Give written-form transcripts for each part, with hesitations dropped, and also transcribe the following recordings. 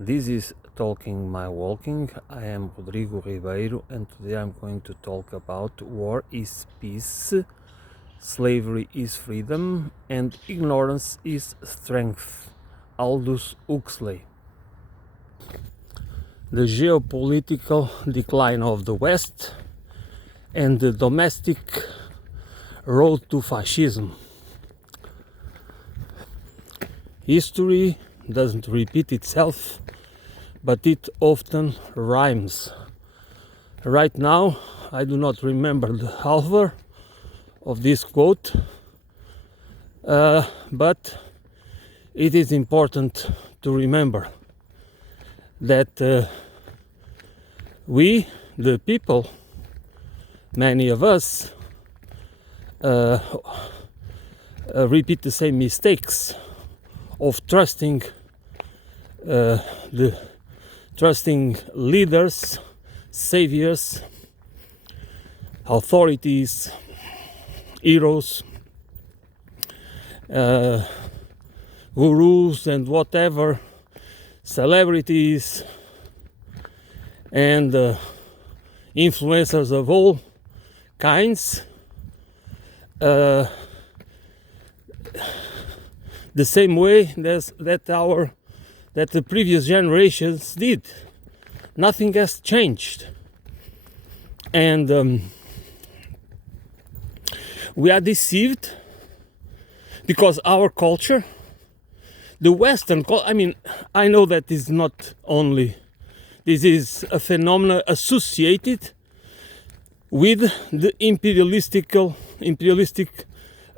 This is Talking My Walking. I am Rodrigo Ribeiro, and today I'm going to talk about war is peace, slavery is freedom, and ignorance is strength. Aldous Huxley. The geopolitical decline of the West and the domestic road to fascism. History doesn't repeat itself, but it often rhymes. Right now, I do not remember the author of this quote, but it is important to remember that we, the people, many of us, repeat the same mistakes of trusting leaders, saviors, authorities, heroes, gurus and whatever, celebrities and influencers of all kinds, the same way that the previous generations did. Nothing has changed, and we are deceived because our culture, the Western culture, I know that is not only, this is a phenomenon associated with the imperialistic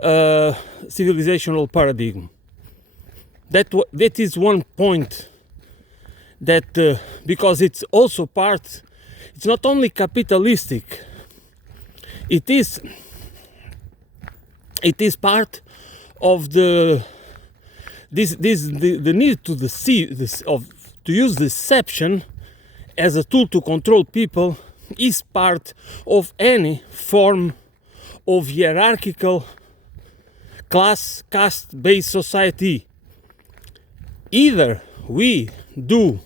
civilizational paradigm. That is one point that because it's also part, it's not only capitalistic, it is part of the need to deceive to use deception as a tool to control people is part of any form of hierarchical caste-based society. Either we do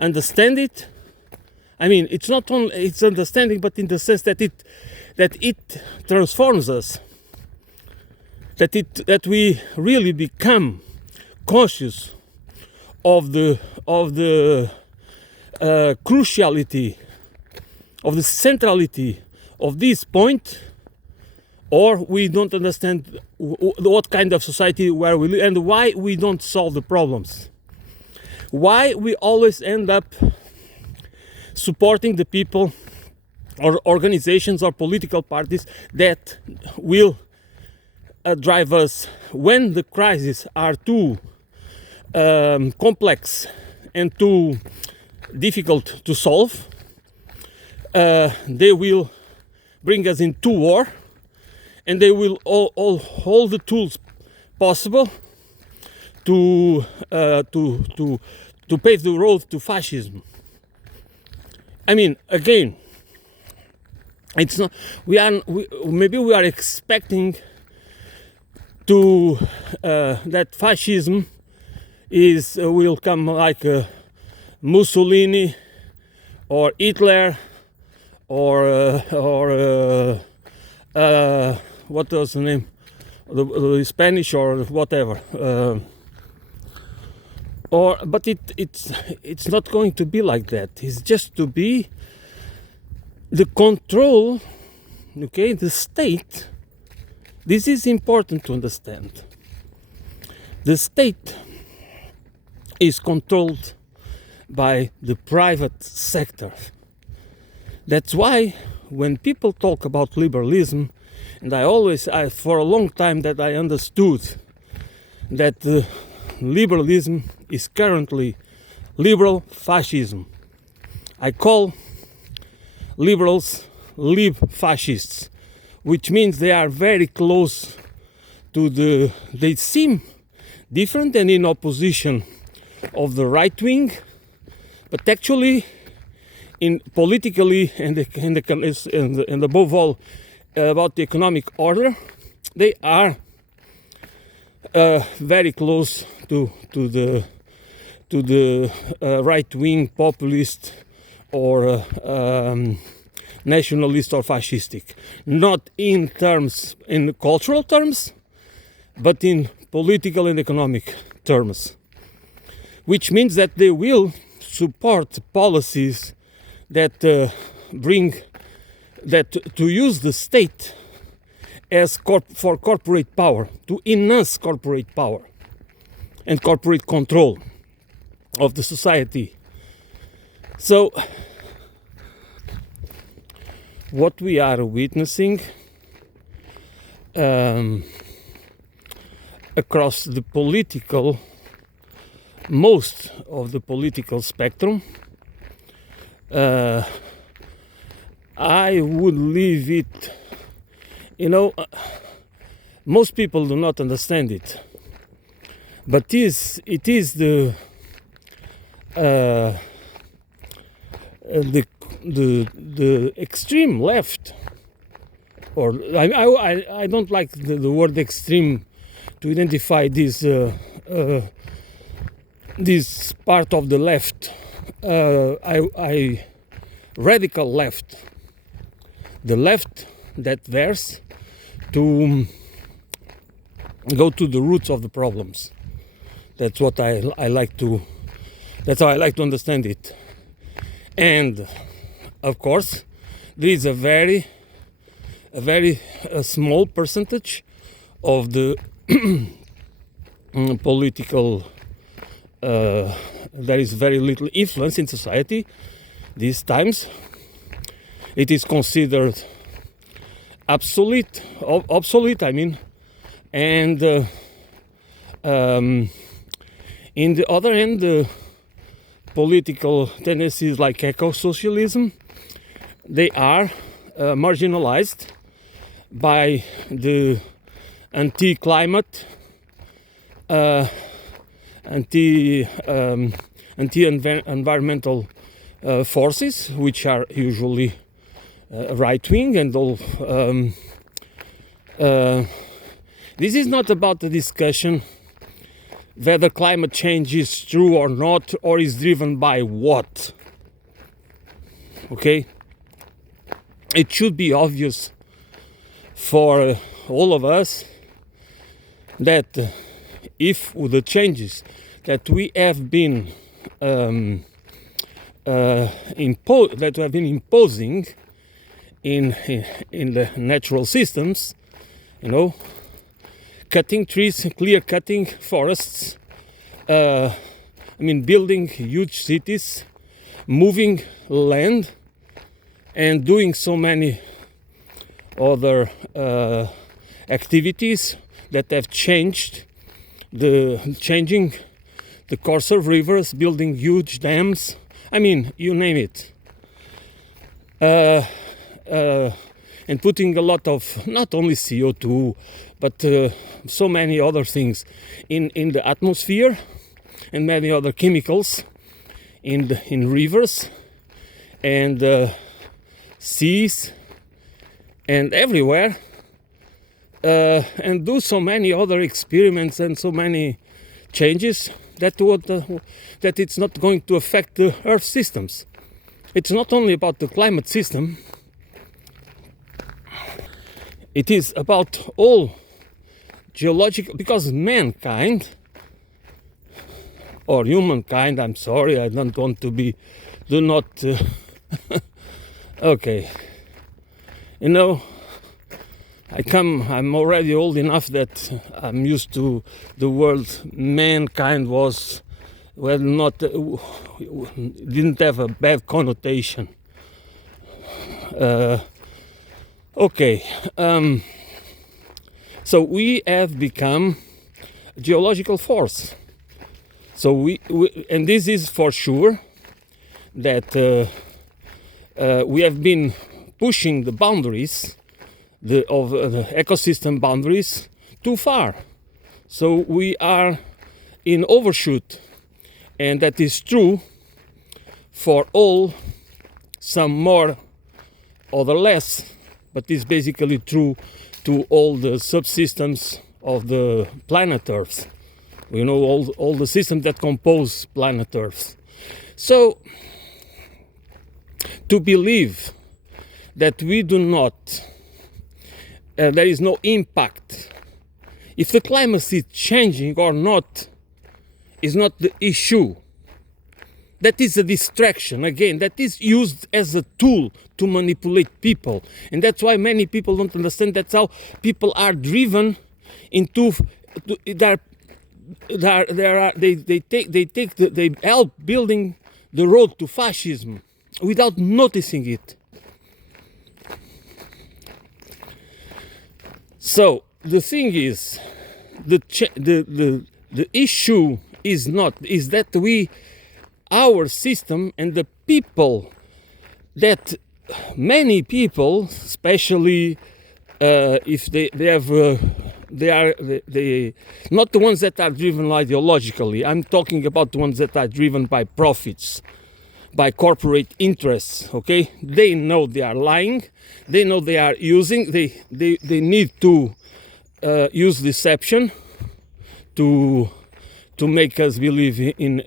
understand it, it's not only it's understanding, but in the sense that it transforms us, that we really become conscious of the cruciality, of the centrality of this point, or we don't understand what kind of society where we live and why we don't solve the problems. Why we always end up supporting the people or organizations or political parties that will drive us when the crises are too complex and too difficult to solve. They will bring us into war, and they will all the tools possible to pave the road to fascism. Again, it's not. Maybe we are expecting to that fascism will come like Mussolini or Hitler or what was the name, the Spanish or whatever, but it's not going to be like that. It's just to be the control, the state. This is important to understand. The state is controlled by the private sector. That's why when people talk about liberalism, and I for a long time that I understood that liberalism is currently liberal fascism. I call liberals lib-fascists, which means they are very close to they seem different and in opposition of the right wing, but actually politically and above all about the economic order, they are very close to to the right-wing populist or nationalist or fascistic, not in cultural terms, but in political and economic terms, which means that they will support policies that to use the state as for corporate power, to enhance corporate power and corporate control of the society. So what we are witnessing across most of the political spectrum, I would leave it, most people do not understand it, but it is the extreme left, or I don't like the word extreme to identify this part of the left. I radical left, the left that dares to go to the roots of the problems. That's what I like to. That's how I like to understand it. And of course, there is a very small percentage of the political. There is very little influence in society these times. It is considered obsolete. I mean, and in the other hand, the political tendencies like eco-socialism, they are marginalized by the anti-climate, anti-environmental forces, which are usually right-wing and all. This is not about the discussion whether climate change is true or not, or is driven by what. Okay? It should be obvious for all of us that if the changes that we have been imposing in the natural systems, cutting trees, clear cutting forests, building huge cities, moving land, and doing so many other activities that have changing the course of rivers, building huge dams. You name it. And putting a lot of not only CO2 but so many other things in the atmosphere, and many other chemicals in rivers and seas and everywhere, and do so many other experiments and so many changes that it's not going to affect the Earth systems. It's not only about the climate system. It is about all geological, because mankind, or humankind, I'm sorry, I don't want to be, okay. I'm already old enough that I'm used to the word mankind didn't have a bad connotation. Okay, so we have become a geological force. So we and this is for sure that we have been pushing the boundaries of the ecosystem boundaries too far. So we are in overshoot, and that is true for all, some more, other less, but it's basically true to all the subsystems of the planet Earth. all the systems that compose planet Earth. So, to believe that we do not, there is no impact, if the climate is changing or not, is not the issue. That is a distraction, again, that is used as a tool to manipulate people. And that's why many people don't understand. That's how people are driven into, they help building the road to fascism without noticing it. So the thing is, the issue is that our system and the people, that many people, especially if they are not the ones that are driven ideologically. I'm talking about the ones that are driven by profits, by corporate interests. Okay, they know they are lying. They know they are using. They need to use deception to make us believe in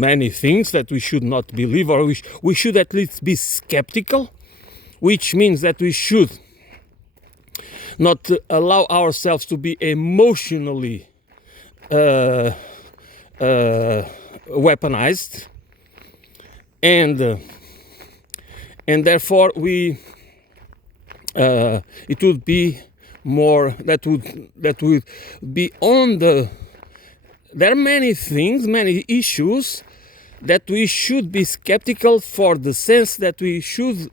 many things that we should not believe, or we should at least be skeptical, which means that we should not allow ourselves to be emotionally weaponized, and therefore it would be more that would be on the. There are many things, many issues that we should be skeptical, for the sense that we should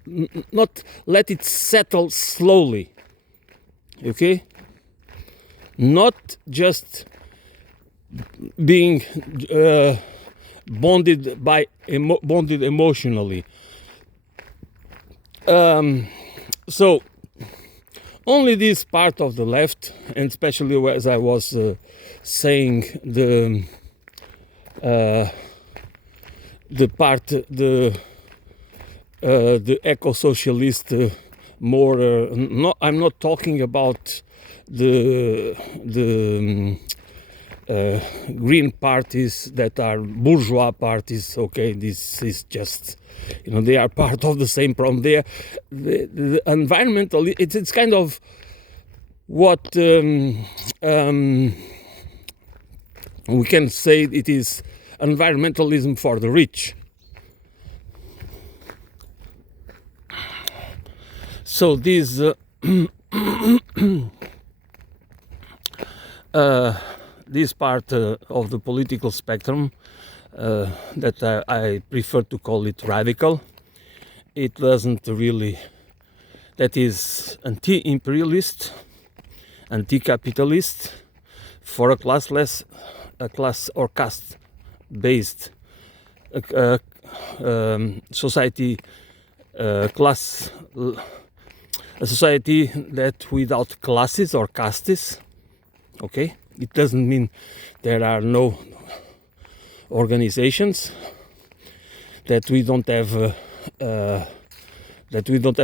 not let it settle slowly. Okay? Not just being bonded emotionally. So only this part of the left, and especially as I was saying, the eco-socialist, more. I'm not talking about the green parties that are bourgeois parties. Okay, this is just, they are part of the same problem. They are the environmental. It's kind of what we can say. It is environmentalism for the rich. So this this part of the political spectrum that I prefer to call it radical. It doesn't really. That is anti-imperialist, anti-capitalist, for a class or caste-based society, class. A society that without classes or castes. Okay, it doesn't mean there are no organizations, that we don't have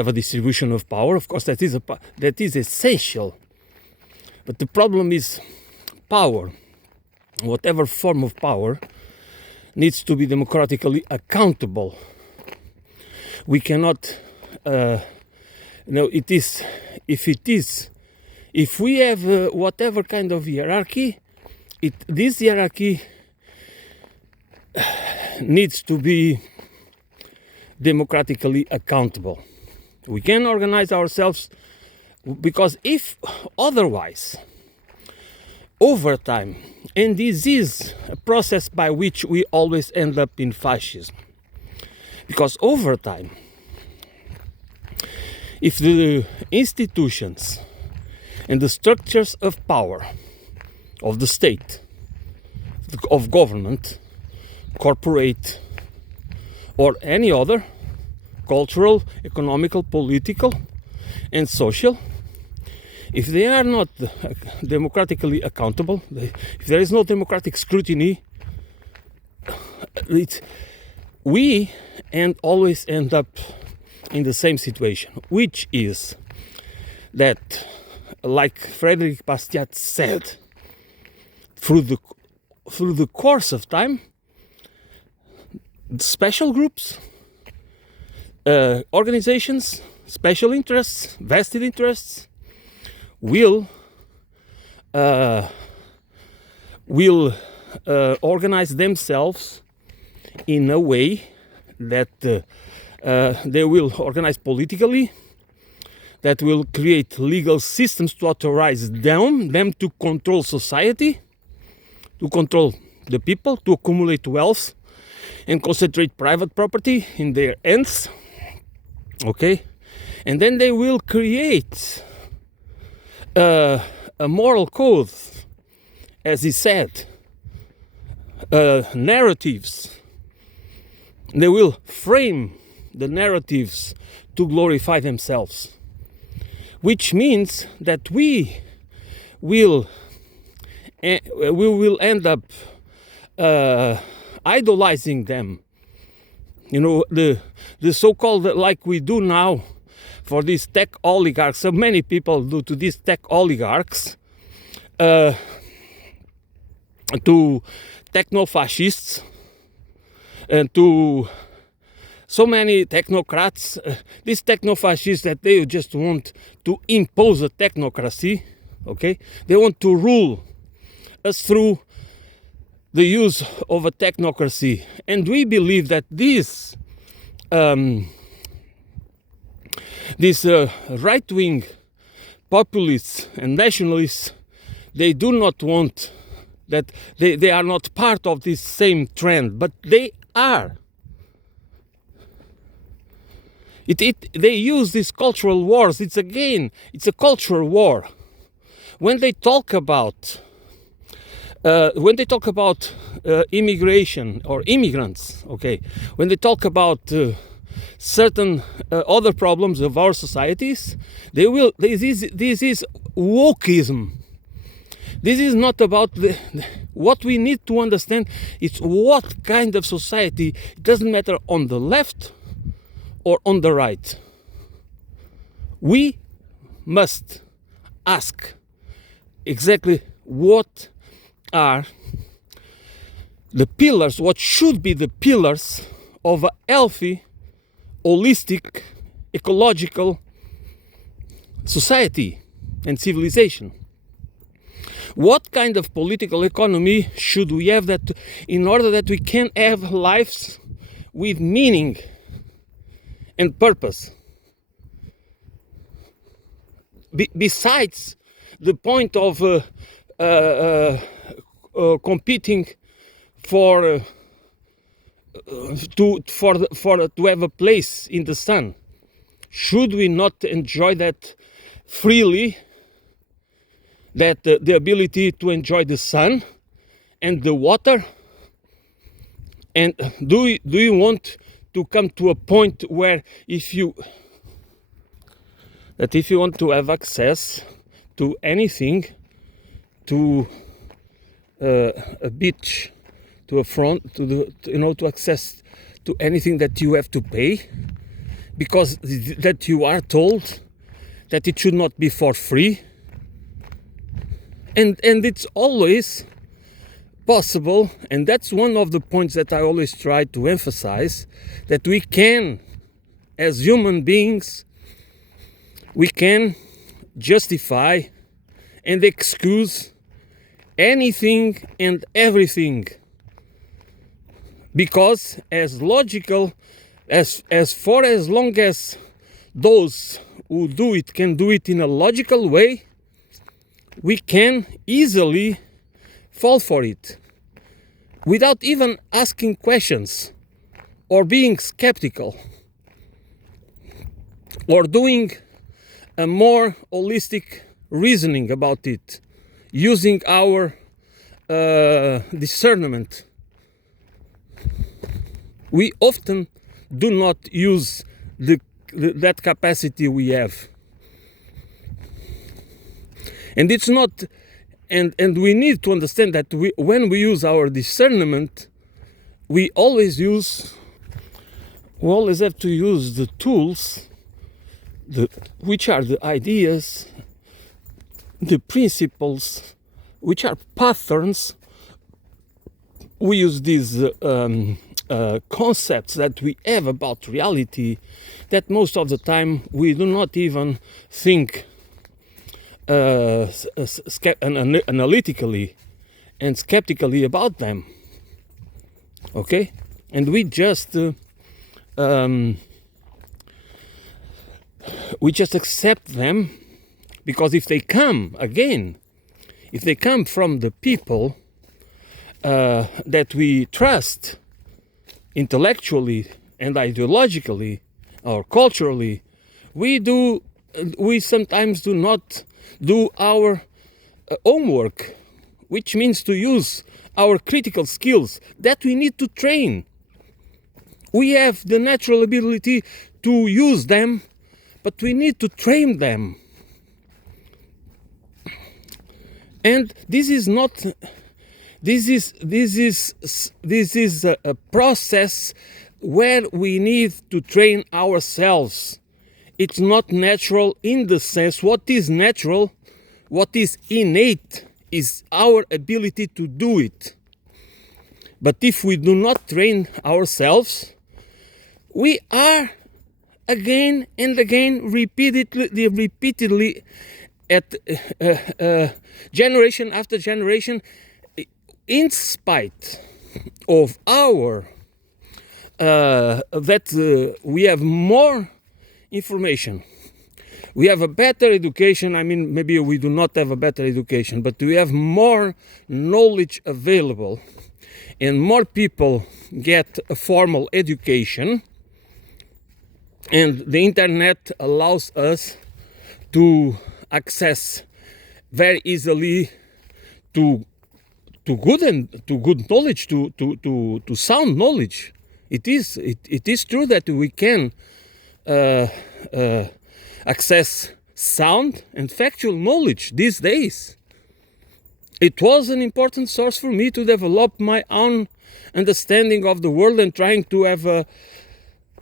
a distribution of power. Of course, that is essential. But the problem is power, whatever form of power, needs to be democratically accountable. We cannot. If we have whatever kind of hierarchy, this hierarchy needs to be democratically accountable. We can organize ourselves, because if otherwise, over time, and this is a process by which we always end up in fascism, because over time, if the institutions and the structures of power of the state, of government, corporate, or any other, cultural, economical, political, and social, if they are not democratically accountable, if there is no democratic scrutiny, we always end up in the same situation, which is that, like Frederick Bastiat said, through the course of time, special groups, organizations, special interests, vested interests will organize themselves in a way that they will organize politically, that will create legal systems to authorize them to control society, to control the people, to accumulate wealth and concentrate private property in their hands. Okay? And then they will create a moral code, as he said, narratives. They will frame the narratives to glorify themselves, which means that we will end up idolizing them. You know, the so-called, like we do now for these tech oligarchs, so many people do to these tech oligarchs, to techno-fascists, and to so many technocrats, these techno-fascists that they just want to impose a technocracy, okay? They want to rule us through the use of a technocracy. And we believe that these right-wing populists and nationalists, they do not want that, they are not part of this same trend, but they are. They use these cultural wars. It's a cultural war. When they talk about immigration or immigrants, okay, when they talk about certain other problems of our societies, this is wokeism. This is not about what we need to understand. It's what kind of society. It doesn't matter on the left or on the right. We must ask exactly what are the pillars, what should be the pillars of a healthy, holistic, ecological society and civilization. What kind of political economy should we have that in order that we can have lives with meaning and purpose? Besides the point of competing to have a place in the sun, should we not enjoy that freely? That the ability to enjoy the sun and the water? And do you want to come to a point where if you want to have access to anything, to a beach, to a front, to access to anything, that you have to pay, because that you are told that it should not be for free? And it's always possible, and that's one of the points that I always try to emphasize, that we can, as human beings, we can justify and excuse anything and everything, because as logical, as long as those who do it can do it in a logical way, we can easily fall for it without even asking questions or being skeptical or doing a more holistic reasoning about it, using our discernment. We often do not use that capacity we have. And it's not, and we need to understand that when we use our discernment, we always have to use the tools, which are the ideas, the principles which are patterns. We use these concepts that we have about reality that most of the time we do not even think analytically and skeptically about them. Okay, and we just accept them because if they come from the people that we trust intellectually and ideologically or culturally, we sometimes do not do our homework, which means to use our critical skills that we need to train. We have the natural ability to use them, but we need to train them. And this is a process where we need to train ourselves. It's not natural in the sense what is natural, what is innate is our ability to do it. But if we do not train ourselves, we are again and again repeatedly at generation after generation, in spite of our we have more information, we have a better education. I mean, maybe we do not have a better education, but we have more knowledge available, and more people get a formal education, and the internet allows us to access very easily to good knowledge, to sound knowledge. It is true that we can access sound and factual knowledge these days. It was an important source for me to develop my own understanding of the world and trying to have a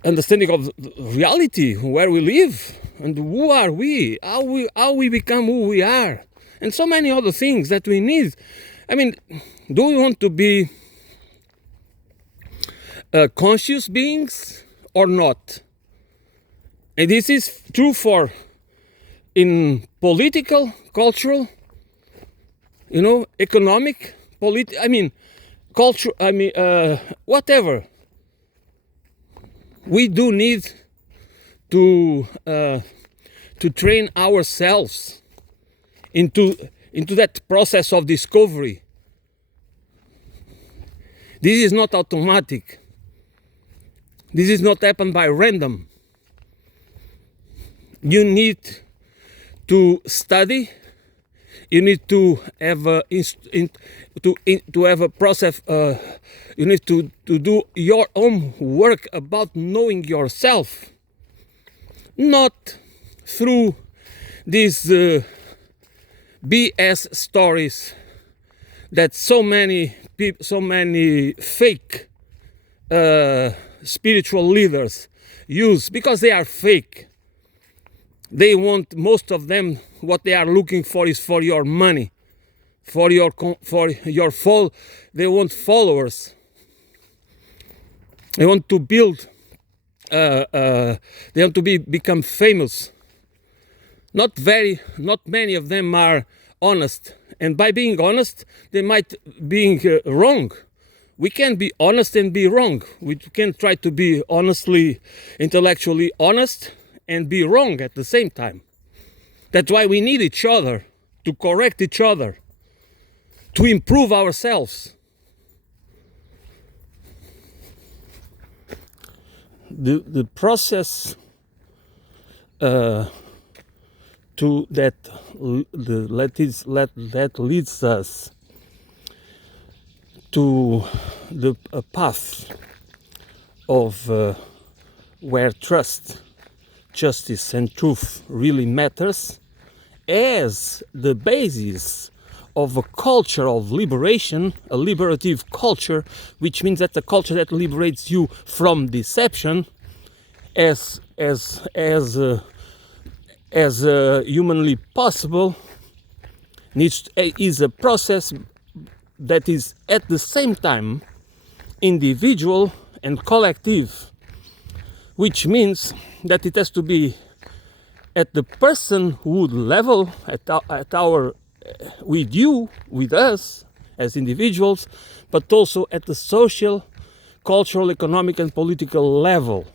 understanding of reality, where we live and who are we, how we become who we are, and so many other things that we need. I mean, do we want to be conscious beings or not? And this is true for in political, cultural, economic, culture. Whatever. We do need to train ourselves into that process of discovery. This is not automatic. This is not happen by random. You need to study. You need to have to have a process. You need to do your own work about knowing yourself, not through these BS stories that so many fake spiritual leaders use, because they are fake. They want, most of them, what they are looking for is for your money, for your they want followers. They want to build. They want to become famous. Not many of them are honest, and by being honest, they might being wrong. We can be honest and be wrong. We can try to be honestly, intellectually honest, and be wrong at the same time. That's why we need each other, to correct each other, to improve ourselves. The process that leads us to the path of where trust, justice and truth really matters, as the basis of a culture of liberation, a liberative culture, which means that the culture that liberates you from deception as humanly possible, is a process that is at the same time individual and collective, which means that it has to be at the personhood level, with us as individuals, but also at the social, cultural, economic, and political level.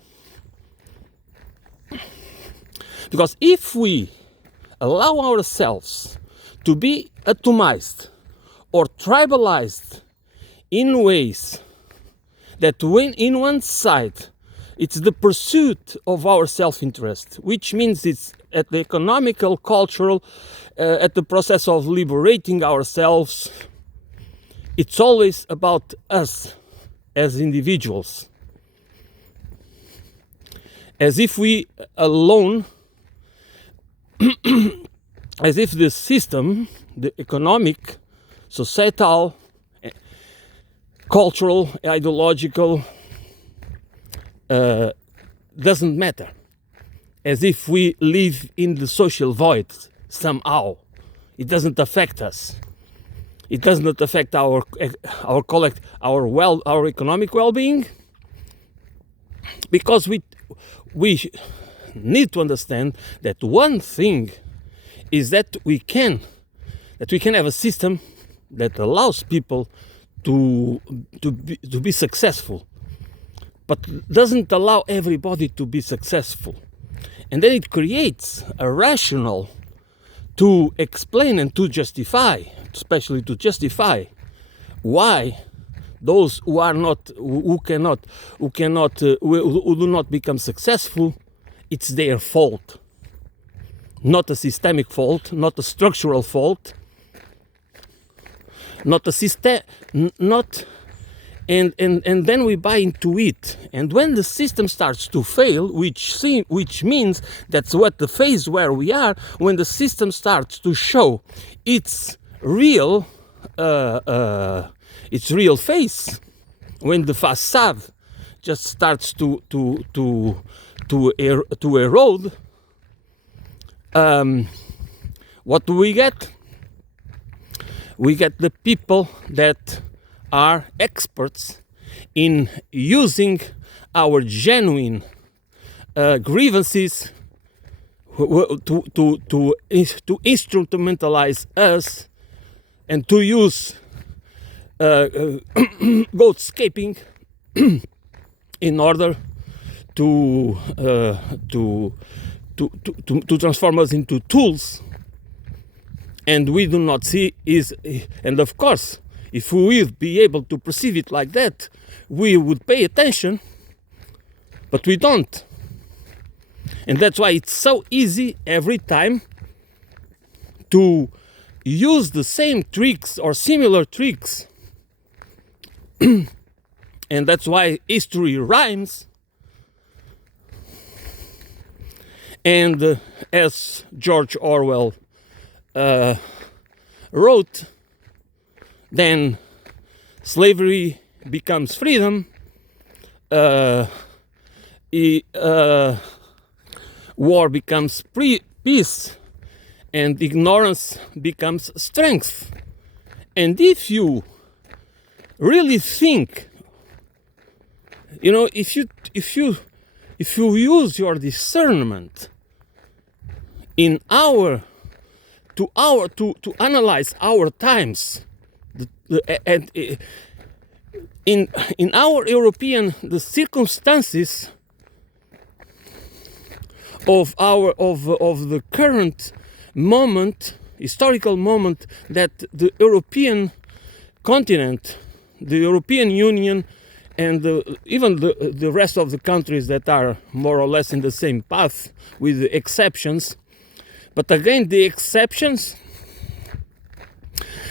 Because if we allow ourselves to be atomized or tribalized in ways that when in one side it's the pursuit of our self-interest, which means it's at the economical, cultural, at the process of liberating ourselves, it's always about us as individuals. As if we alone, as if the system, the economic, societal, cultural, ideological, doesn't matter. As if we live in the social void somehow. It doesn't affect us. It does not affect our economic well-being, because we need to understand that one thing is that we can have a system that allows people to be successful, but doesn't allow everybody to be successful. And then it creates a rationale to explain and to justify, especially to justify why those who do not become successful, it's their fault. Not a systemic fault, not a structural fault, not a system, not, and then we buy into it. And when the system starts to fail, which means that's what the phase where we are, when the system starts to show its real face, when the facade just starts to erode, what do we get? We get the people that are experts in using our genuine grievances to instrumentalize us and to use goatscaping in order to transform us into tools. And we do not see and of course, if we would be able to perceive it like that, we would pay attention, but we don't. And that's why it's so easy every time to use the same tricks or similar tricks. And that's why history rhymes. And as George Orwell wrote, then slavery becomes freedom, war becomes peace, and ignorance becomes strength. And if you really think, if you use your discernment to analyze our times, and in our European, the circumstances of the current moment, historical moment, that the European continent, the European Union, and even the rest of the countries that are more or less in the same path, with the exceptions. But again, the exceptions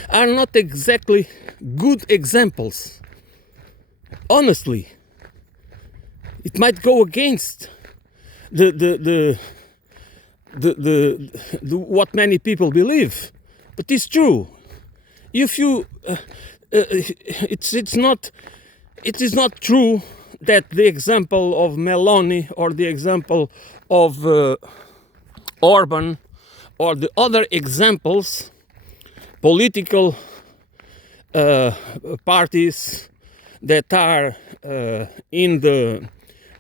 are not exactly good examples. Honestly, it might go against the what many people believe, but it's true. If you, it is not true that the example of Meloni or the example of Orban or the other examples political parties that are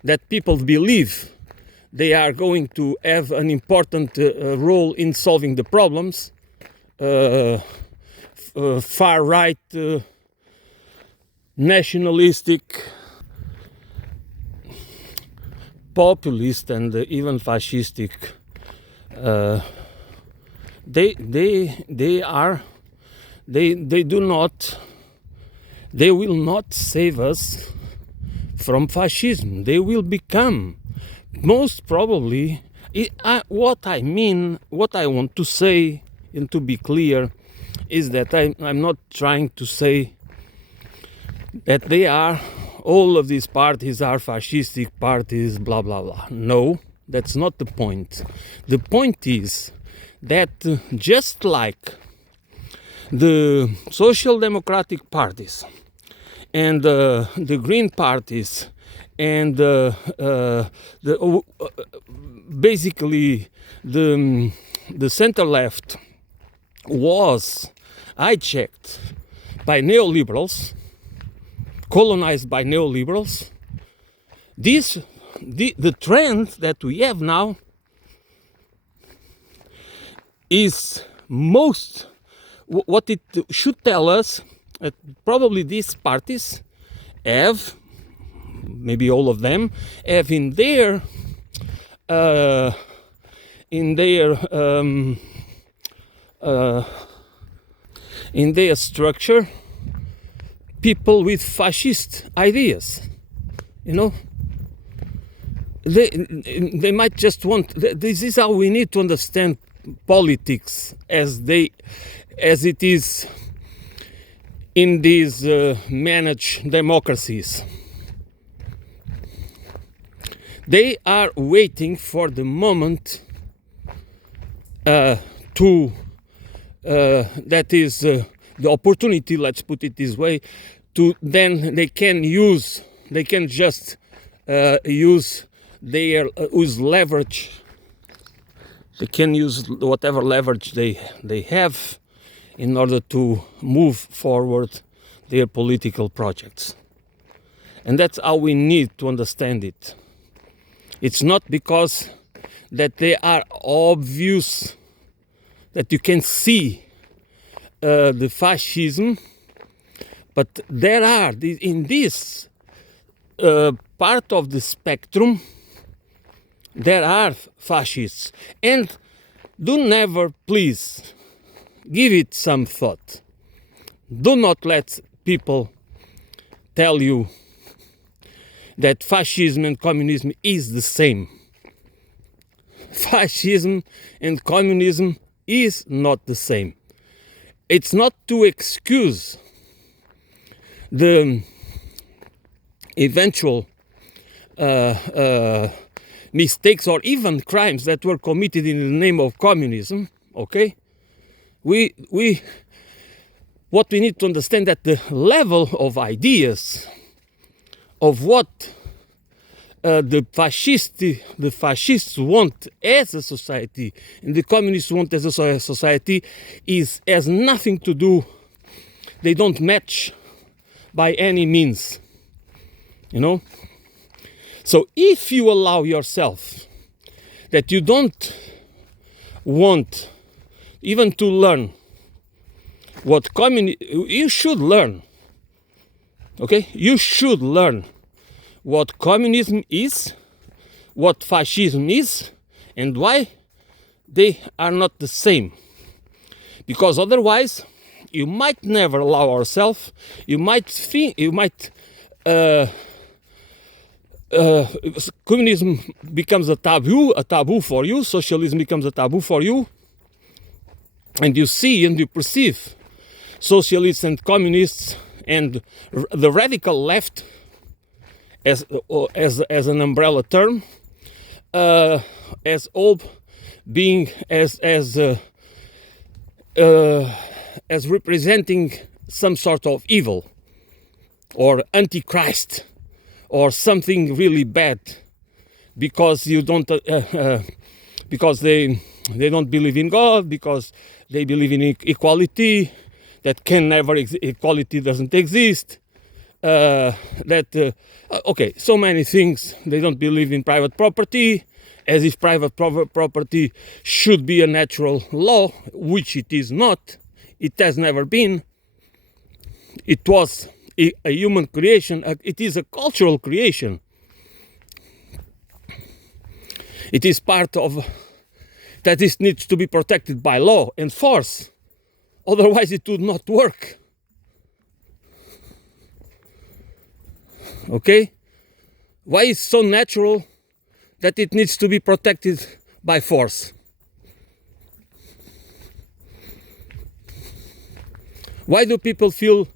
that people believe they are going to have an important role in solving the problems. Far right, nationalistic, populist, and even fascistic. They will not save us from fascism. They will become, most probably, what I want to say, and to be clear, is that I'm not trying to say that all of these parties are fascistic parties, blah blah blah. No, that's not the point. The point is that just like the social democratic parties and the green parties and basically the center left was hijacked by neoliberals, colonized by neoliberals, the trend that we have now is what it should tell us that probably these parties have, maybe all of them, have in their structure people with fascist ideas. You know, they might just want. This is how we need to understand politics as it is in these managed democracies. They are waiting for the moment that is the opportunity, let's put it this way, to then they can just use leverage. They can use whatever leverage they have in order to move forward their political projects. And that's how we need to understand it. It's not because that they are obvious, that you can see the fascism, but there are, in this part of the spectrum, there are fascists. And do never, please, give it some thought. Do not let people tell you that fascism and communism is the same. Fascism and communism is not the same. It's not to excuse the eventual mistakes or even crimes that were committed in the name of communism, okay? What we need to understand that the level of ideas of what the fascists want as a society and the communists want as a society has nothing to do. They don't match by any means, you know. So if you allow yourself that you don't want even to learn what you should learn, okay? You should learn what communism is, what fascism is, and why they are not the same. Because otherwise, you might never allow yourself. You might think, communism becomes a taboo for you. Socialism becomes a taboo for you, and you see and you perceive socialists and communists and the radical left as an umbrella term, as all being as representing some sort of evil or antichrist or something really bad, because you don't because they They don't believe in God because they believe in equality. That can never equality doesn't exist. Okay, so many things. They don't believe in private property, as if private property should be a natural law, which it is not. It has never been. It was a human creation. It is a cultural creation. It is part of that. This needs to be protected by law and force. Otherwise, it would not work. Okay? Why is so natural that it needs to be protected by force? Why do people feel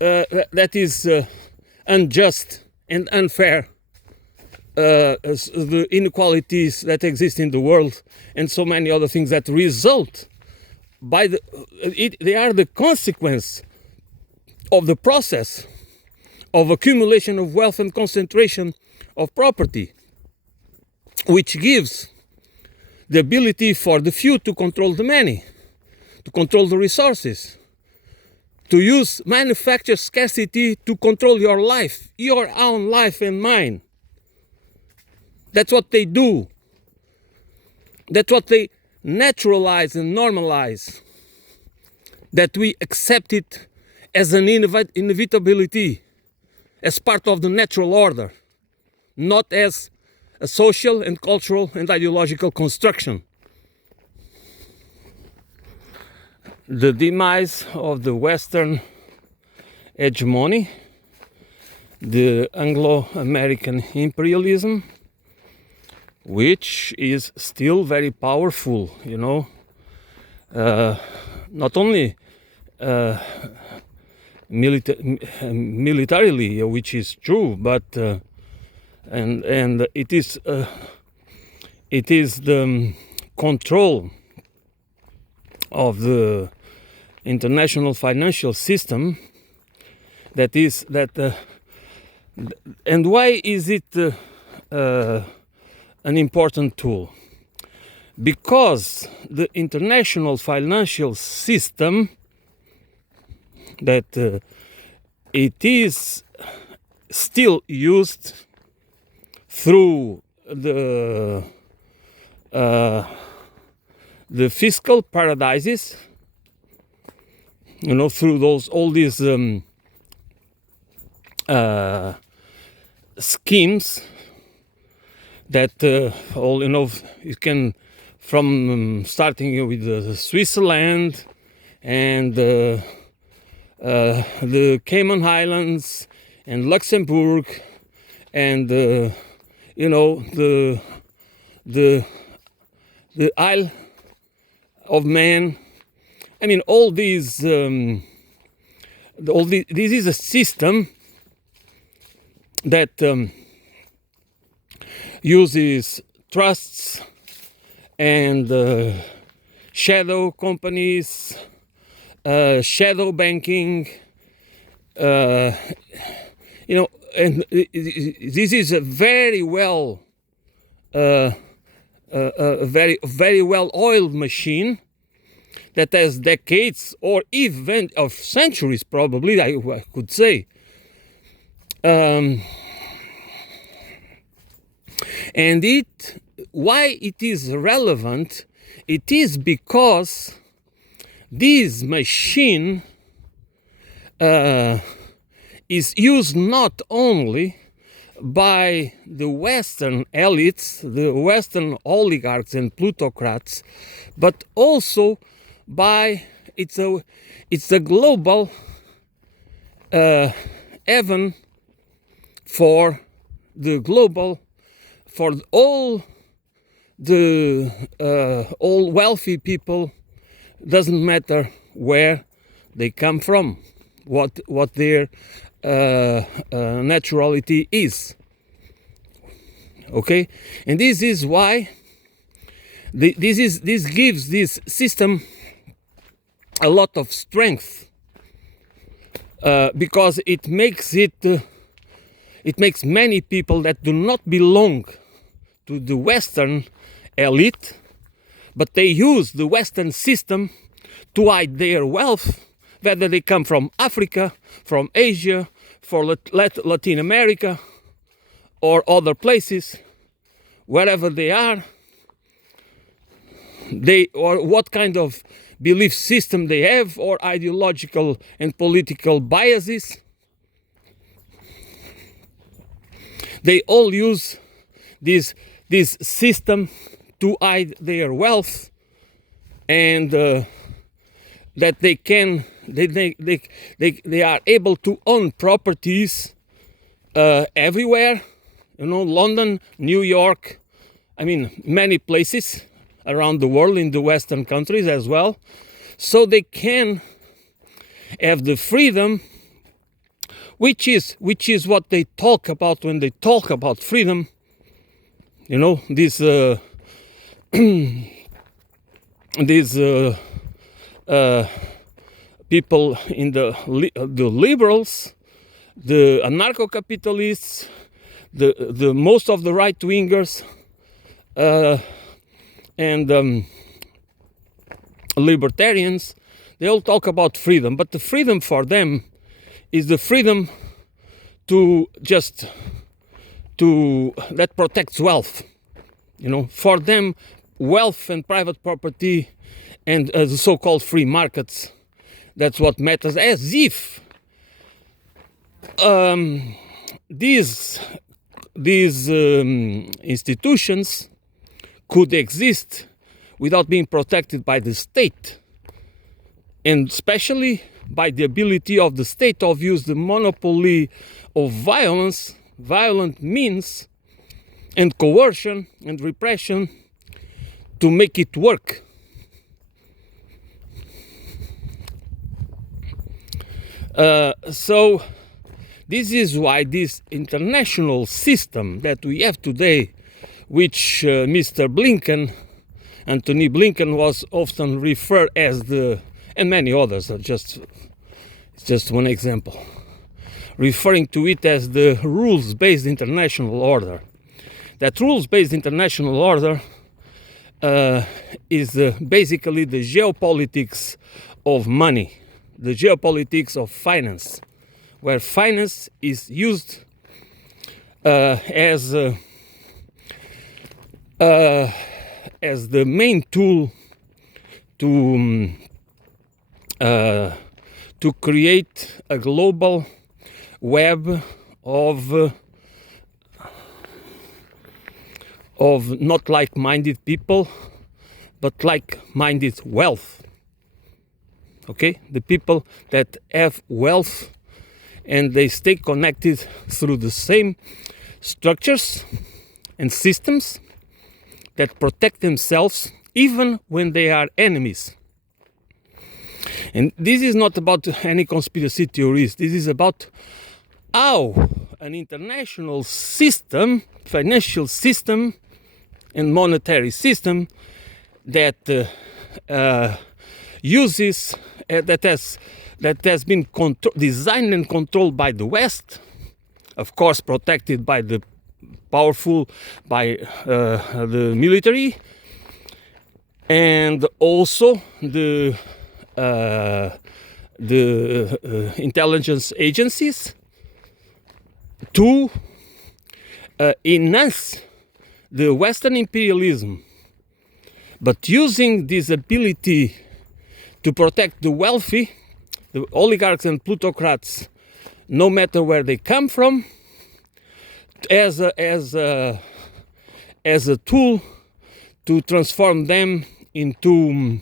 that is unjust and unfair? The inequalities that exist in the world and so many other things that result they are the consequence of the process of accumulation of wealth and concentration of property, which gives the ability for the few to control the many, to control the resources, to use manufactured scarcity to control your life, your own life and mine. That's what they do. That's what they naturalize and normalize. That we accept it as an inevitability, as part of the natural order, not as a social and cultural and ideological construction. The demise of the Western hegemony, the Anglo-American imperialism, which is still very powerful, not only militarily, which is true, but and it is the control of the international financial system and why is it an important tool? Because the international financial system that it is still used through the fiscal paradises, through all these schemes that you can, from starting with Switzerland and the Cayman Islands and Luxembourg and the Isle of Man. I mean, all these. This is a system that uses trusts and shadow companies, shadow banking, and this is a very well, a very well oiled machine that has decades or even of centuries, probably I could say. And why it is relevant? It is because this machine is used not only by the Western elites, the Western oligarchs and plutocrats, but also by it's a global heaven for the global, for all the all wealthy people. Doesn't matter where they come from, what their naturality is. Okay, and this is why this gives this system a lot of strength, because it makes many people that do not belong to the Western elite but they use the Western system to hide their wealth, whether they come from Africa, from Asia, from Latin America, or other places, wherever they are, or what kind of belief system they have, or ideological and political biases. They all use this system to hide their wealth, and that they are able to own properties everywhere, London, New York, many places around the world, in the Western countries as well. So they can have the freedom, which is what they talk about when they talk about freedom. These people in the liberals, the anarcho-capitalists, the most of the right-wingers, and libertarians, they all talk about freedom, but the freedom for them is the freedom that protects wealth. For them, wealth and private property and the so-called free markets, that's what matters. As if these institutions could exist without being protected by the state, and especially by the ability of the state to use the monopoly of violence, violent means, and coercion and repression to make it work. So this is why this international system that we have today, which Mr. Blinken, Anthony Blinken, was often referred as and many others, it's just one example, referring to it as the rules-based international order. That rules-based international order is basically the geopolitics of money, the geopolitics of finance, where finance is used as the main tool to create a global web of not like-minded people, but like-minded wealth. Okay, the people that have wealth, and they stay connected through the same structures and systems that protect themselves even when they are enemies. And this is not about any conspiracy theories. This is about how an international system, financial system and monetary system that uses that has been designed and controlled by the West, of course protected by the powerful, by the military, and also the intelligence agencies, to enhance the Western imperialism, but using this ability to protect the wealthy, the oligarchs and plutocrats, no matter where they come from, as a tool to transform them into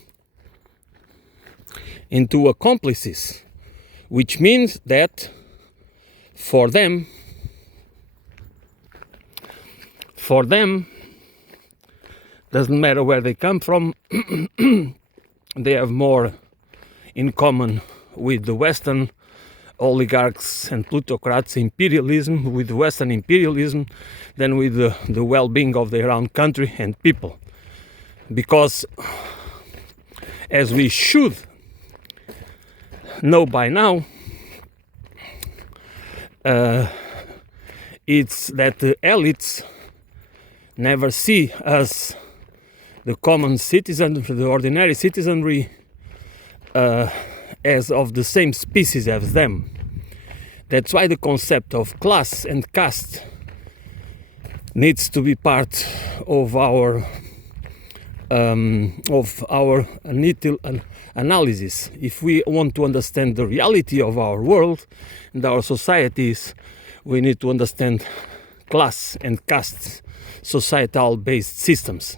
accomplices, which means that for them doesn't matter where they come from. They have more in common with the Western oligarchs and plutocrats imperialism, with Western imperialism, than with the well-being of their own country and people. Because, as we should know by now, it's that the elites never see us, the common citizen, the ordinary citizenry, as of the same species as them. That's why the concept of class and caste needs to be part of our initial analysis. If we want to understand the reality of our world and our societies, we need to understand class and caste societal based systems.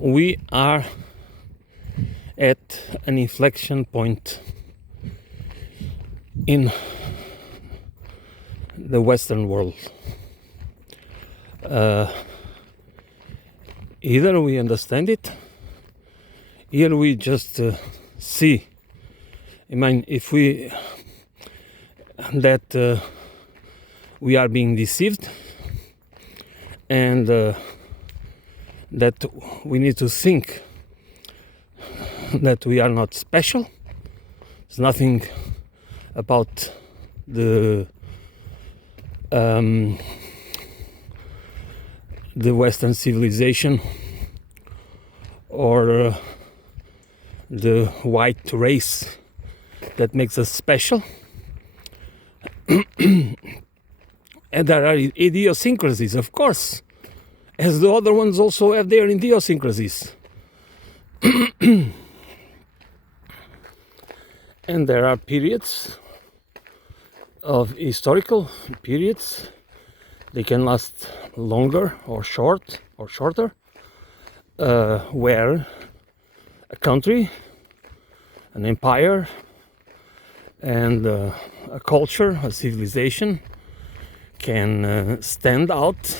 We are at an inflection point in the Western world. Either we understand it, either we just see. I mean, if we that we are being deceived, and that we need to think that we are not special. There's nothing about the Western civilization or the white race that makes us special. And there are idiosyncrasies, of course, as the other ones also have their idiosyncrasies. And there are periods of historical periods. They can last longer or shorter, where a country, an empire, and a culture, a civilization can stand out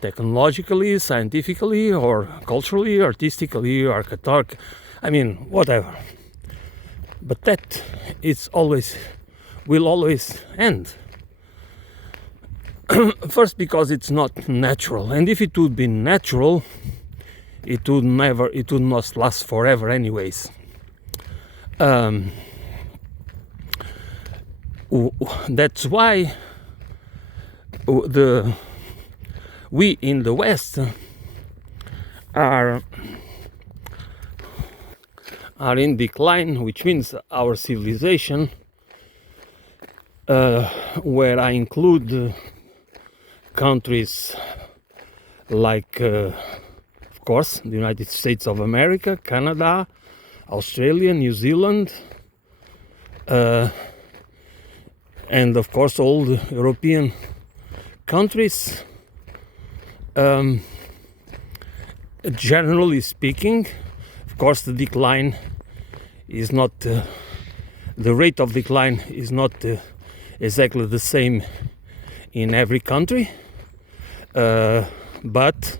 technologically, scientifically, or culturally, artistically, architecturally, I mean, whatever. But that will always end. First, because it's not natural, and if it would be natural, it would not last forever, anyways. That's why we in the West are in decline, which means our civilization, where I include countries like, of course, the United States of America, Canada, Australia, New Zealand, and of course all the European countries. Generally speaking, of course, the decline is not, the rate of decline is not exactly the same in every country, but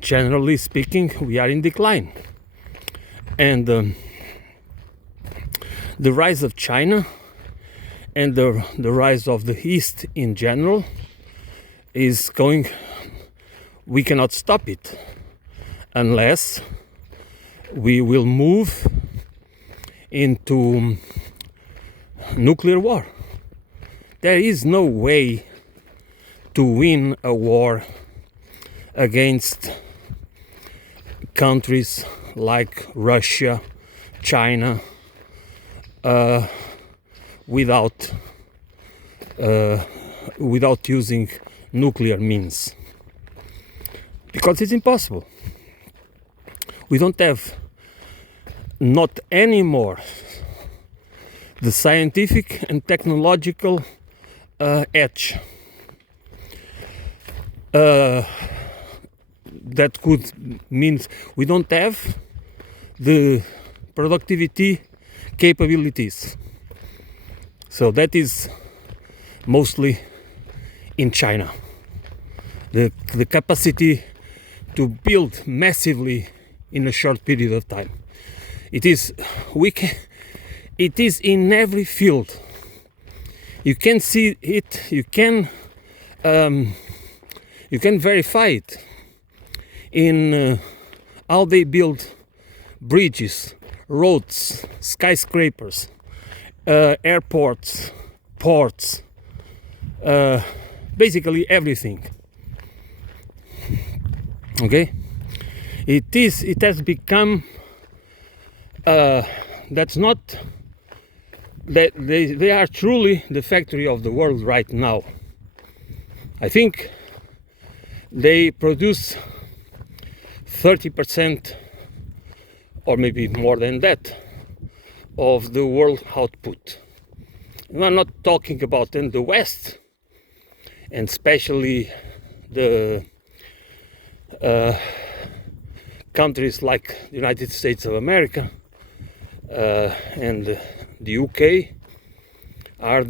generally speaking, we are in decline. And the rise of China and the rise of the East in general is going, we cannot stop it unless we will move into nuclear war. There is no way to win a war against countries like Russia, China, without using nuclear means, because it's impossible. We don't have, not anymore, the scientific and technological edge that could mean we don't have the productivity capabilities. So that is mostly in China. The capacity to build massively in a short period of time. It is in every field. You can see it. You can verify it in how they build bridges, roads, skyscrapers, airports, ports, basically everything. Okay, it has become that's not that they are truly the factory of the world right now. I think they produce 30% or maybe more than that of the world output. We're not talking about in the West, and especially the countries like the United States of America and the UK are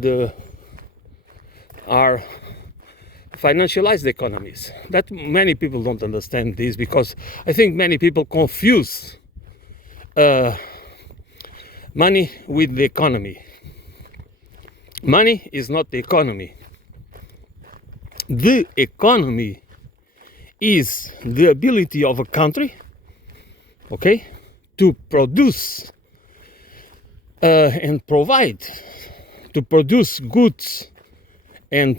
financialized economies. That many people don't understand this, because I think many people confuse money with the economy. Money is not the economy. The economy is the ability of a country, okay, to produce and provide, to produce goods and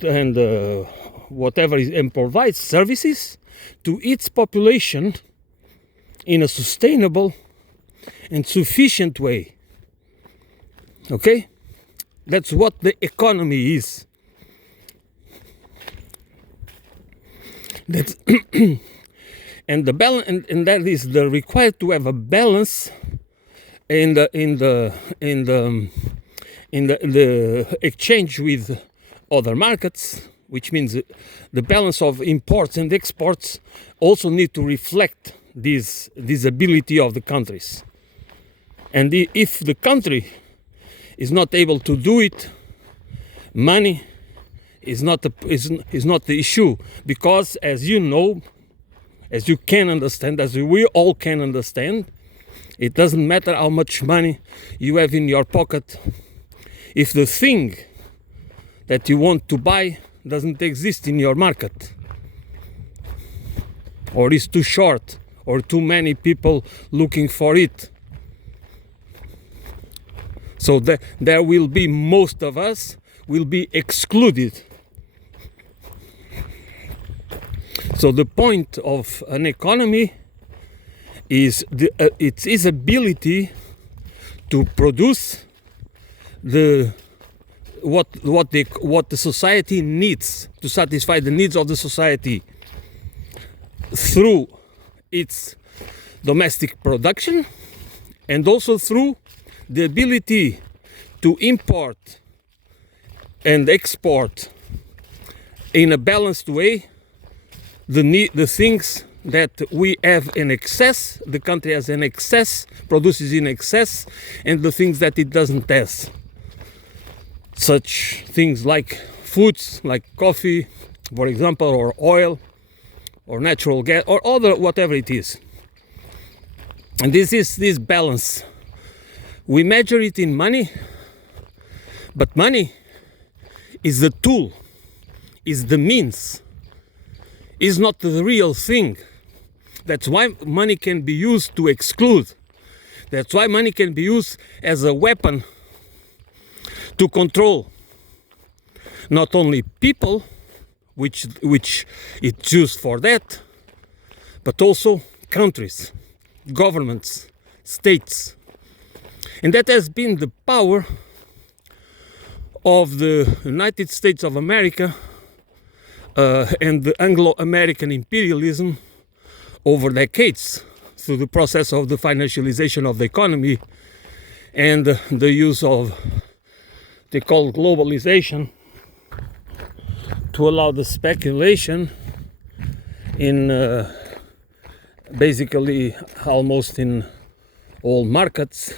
whatever is, and provide services to its population in a sustainable and sufficient way. Okay, that's what the economy is. That's and the balance, and that is the required to have a balance in the exchange with other markets, which means the balance of imports and exports also need to reflect this ability of the countries. And if the country is not able to do it, money is not the issue, because as you know, as you can understand, as we all can understand, it doesn't matter how much money you have in your pocket if the thing that you want to buy doesn't exist in your market, or is too short, or too many people looking for it. So there will be, most of us will be excluded. So the point of an economy is its ability to produce what the society needs, to satisfy the needs of the society through its domestic production, and also through the ability to import and export in a balanced way the things that we have in excess, the country has in excess, produces in excess, and the things that it doesn't have. Such things like foods, like coffee, for example, or oil, or natural gas, or other, whatever it is. And this is this balance. We measure it in money, but money is the tool, is the means, is not the real thing. That's why money can be used to exclude. That's why money can be used as a weapon to control not only people, which it's used for that, but also countries, governments, states. And that has been the power of the United States of America and the Anglo-American imperialism over decades, through the process of the financialization of the economy and the use of, they call globalization, to allow the speculation in basically almost in all markets,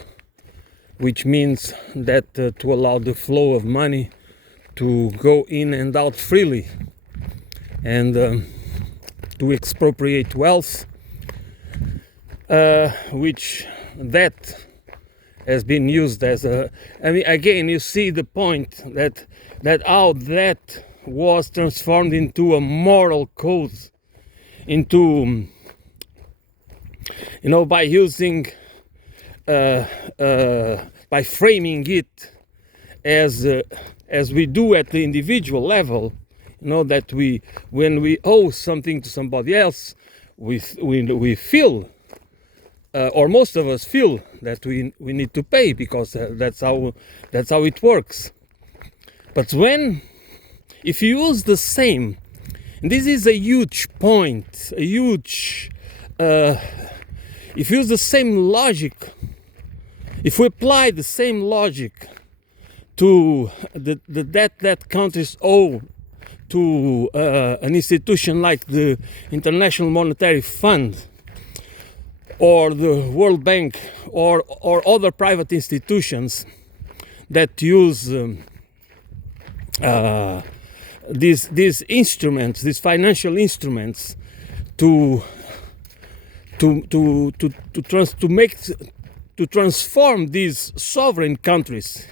which means that to allow the flow of money to go in and out freely, and to expropriate wealth, which that has been used as a, I mean, again, you see the point that how that was transformed into a moral code, into, by using, by framing it as we do at the individual level, that when we owe something to somebody else, we feel, or most of us feel, that we need to pay, because that's how it works. But if you use the same, and this is a huge point, if you use the same logic, if we apply the same logic to the debt that countries owe to an institution like the International Monetary Fund or the World Bank or other private institutions that use these instruments, these financial instruments, to transform these sovereign countries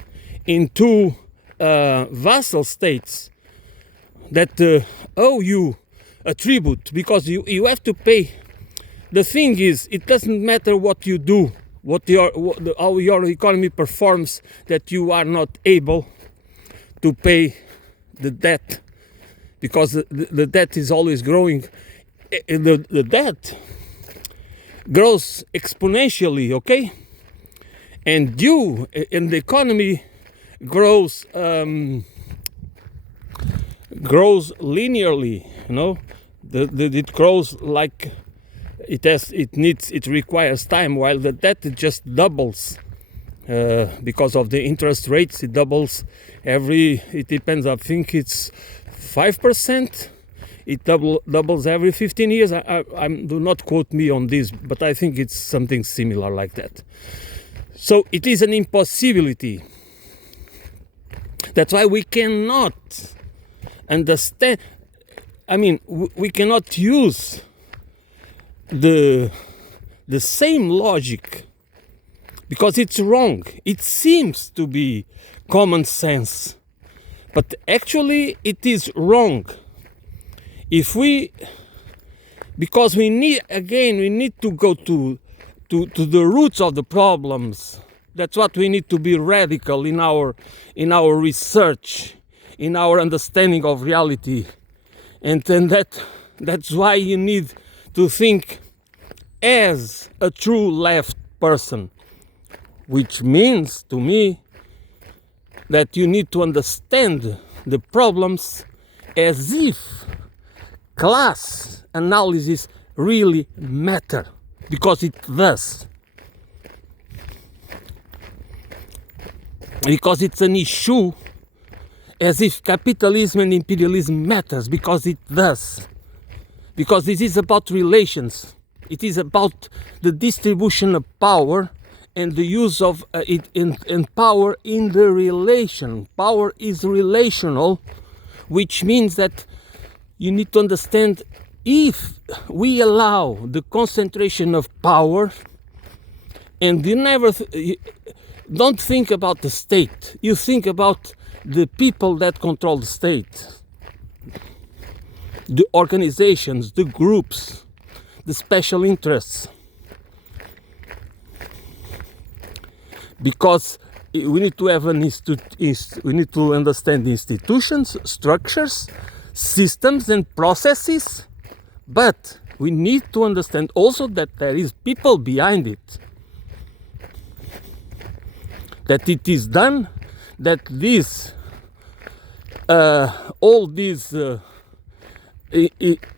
into vassal states that owe you a tribute, because you have to pay. The thing is, it doesn't matter what you do, how your economy performs, that you are not able to pay the debt, because the debt is always growing. The debt grows exponentially, okay? And the economy grows linearly, it grows like it requires time, while the debt just doubles because of the interest rates. It doubles it depends, I think it's 5%. It doubles every 15 years. Do not quote me on this, but I think it's something similar like that. So it is an impossibility. That's why we cannot understand. I mean, we cannot use the same logic, because it's wrong. It seems to be common sense, but actually it is wrong. Because we need to go to the roots of the problems. That's what we need to be radical in our research, in our understanding of reality, and then that's why you need to think as a true left person, which means to me that you need to understand the problems as if class analysis really matter, because it does. Because it's an issue, as if capitalism and imperialism matters, because it does. Because this is about relations. It is about the distribution of power and the use of it in power in the relation. Power is relational, which means that you need to understand, if we allow the concentration of power, and you don't think about the state, you think about the people that control the state, the organizations, the groups, the special interests. Because we need to have we need to understand institutions, structures, systems and processes, but we need to understand also that there is people behind it, that it is done, that all these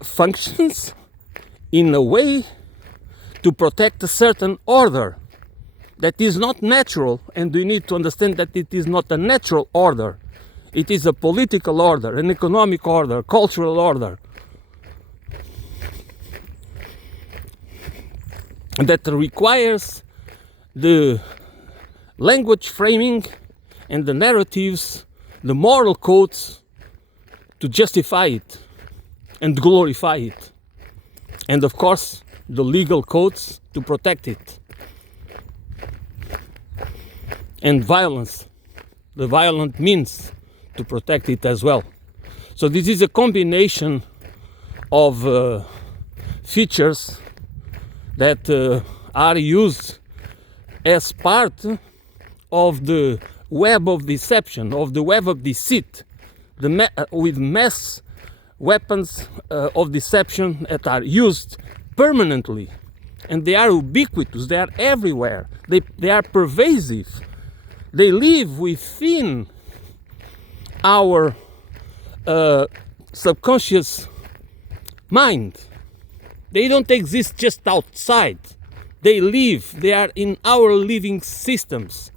functions in a way to protect a certain order that is not natural, and we need to understand that it is not a natural order. It is a political order, an economic order, cultural order, that requires the language framing and the narratives, the moral codes to justify it and glorify it, and of course the legal codes to protect it, and violence, the violent means to protect it as well. So this is a combination of features that are used as part of the web of deception, of the web of deceit, with mass weapons of deception that are used permanently, and they are ubiquitous, they are everywhere, they are pervasive, they live within our subconscious mind. They don't exist just outside, they live, they are in our living systems.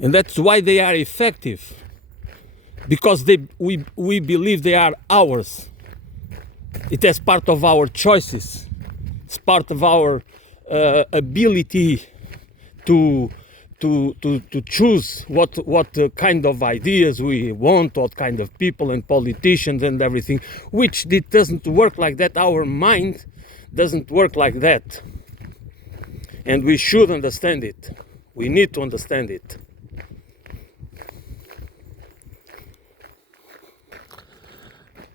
And that's why they are effective, because we believe they are ours. It is part of our choices. It's part of our ability to choose what kind of ideas we want, what kind of people and politicians and everything, which it doesn't work like that. Our mind doesn't work like that. And we should understand it. We need to understand it.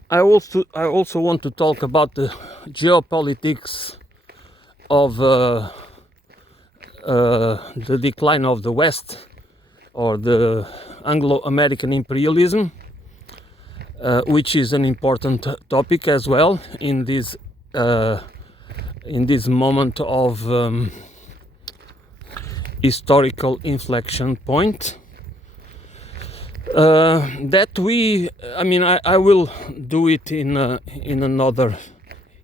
I also want to talk about the geopolitics of the decline of the West, or the Anglo-American imperialism, which is an important topic as well in this moment of historical inflection point. I will do it in another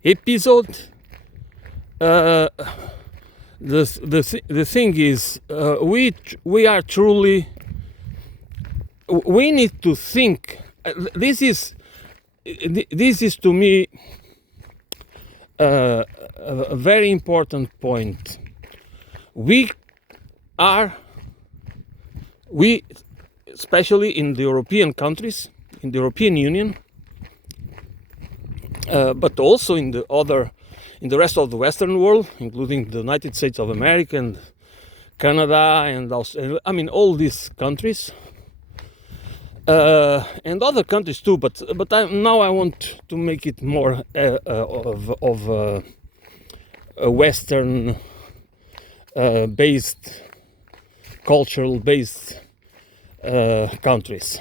episode. The thing is, we are truly, we need to think. This is to me a very important point. We, especially in the European countries, in the European Union, but also in the rest of the Western world, including the United States of America and Canada and Australia, all these countries, and other countries too. But now I want to make it more of a Western based, cultural based countries,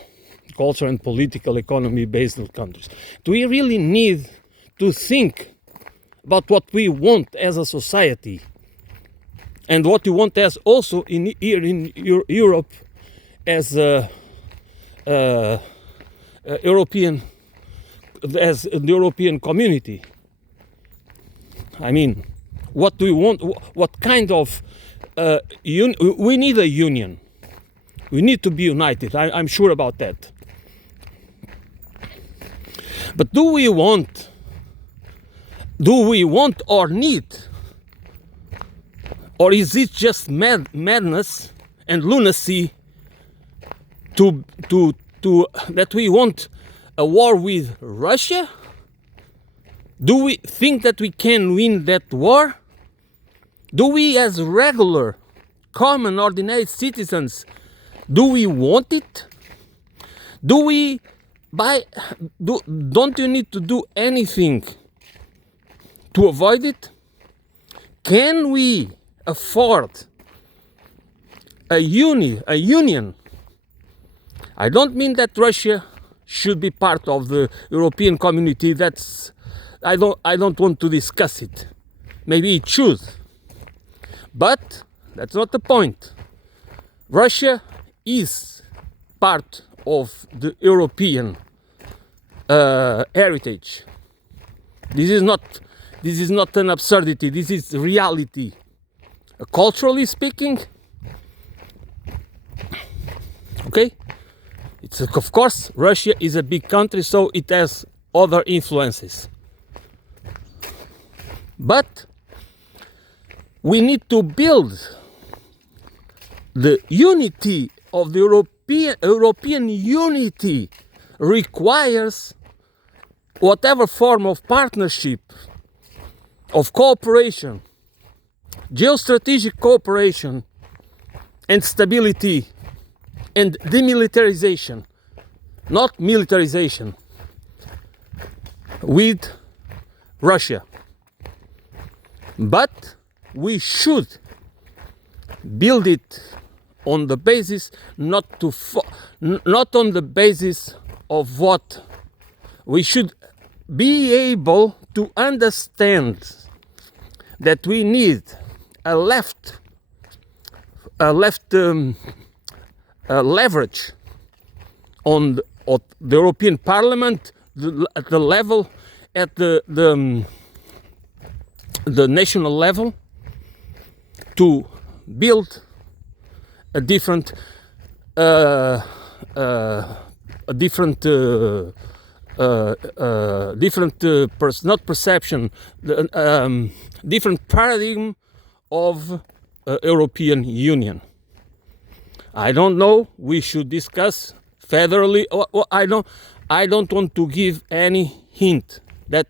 culture and political economy based countries. Do we really need to think about what we want as a society, and what we want as also here in Europe as a European, as the European community? What do we want? What kind of we need a union. We need to be united. I'm sure about that. But do we want or need? Or is it just madness and lunacy to that we want a war with Russia? Do we think that we can win that war? Do we, as regular, common, ordinary citizens, do we want it? Don't you need to do anything to avoid it? Can we afford a union? I don't mean that Russia should be part of the European community. I don't want to discuss it. Maybe it should. But that's not the point. Russia is part of the European heritage. This is not an absurdity. This is reality. Culturally speaking, okay. It's of course Russia is a big country, so it has other influences. But we need to build the unity of the European unity requires whatever form of partnership, of cooperation, geostrategic cooperation and stability and demilitarization, not militarization, with Russia. But we should build it on the basis not on the basis of what we should be able to understand, that we need a left leverage on the European Parliament at the level, at the national level, to build a different not perception, different paradigm of European Union. I don't know. We should discuss federally. I don't want to give any hint. That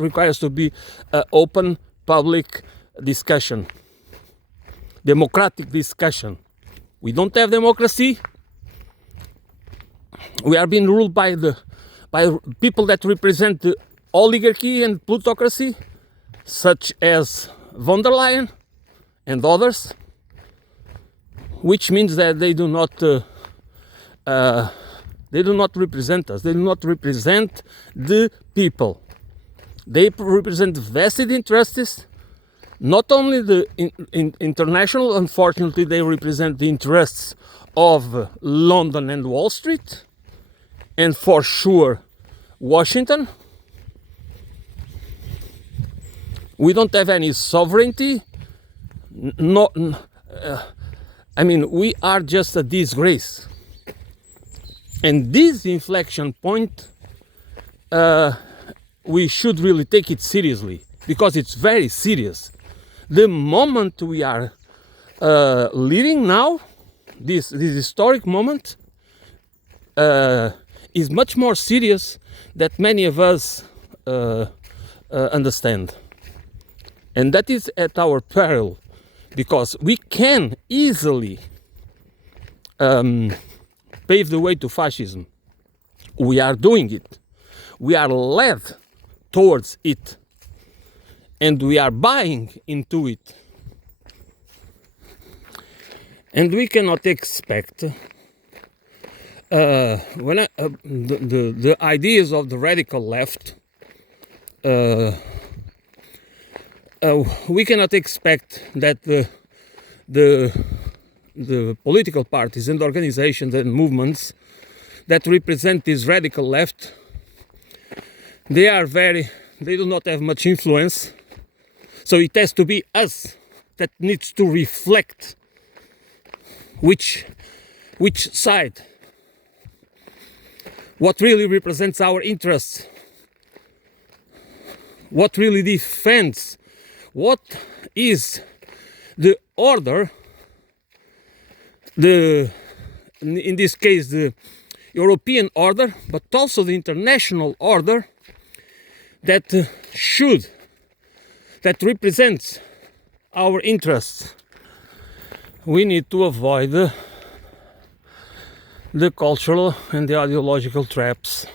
requires to be open, public discussion, democratic discussion. We don't have democracy. We are being ruled by people that represent the oligarchy and plutocracy, such as von der Leyen and others, which means that they do not represent us. They do not represent the people. They represent vested interests. Not only the international, unfortunately, they represent the interests of London and Wall Street, and for sure Washington. We don't have any sovereignty. We are just a disgrace. And this inflection point, we should really take it seriously, because it's very serious. The moment we are living now, this historic moment, is much more serious than many of us understand. And that is at our peril, because we can easily pave the way to fascism. We are doing it. We are led towards it. And we are buying into it. And we cannot expect the ideas of the radical left. We cannot expect that the political parties and organizations and movements that represent this radical left, they do not have much influence. So it has to be us that needs to reflect which side, what really represents our interests, what really defends, what is the order, in this case the European order, but also the international order that represents our interests. We need to avoid the cultural and the ideological traps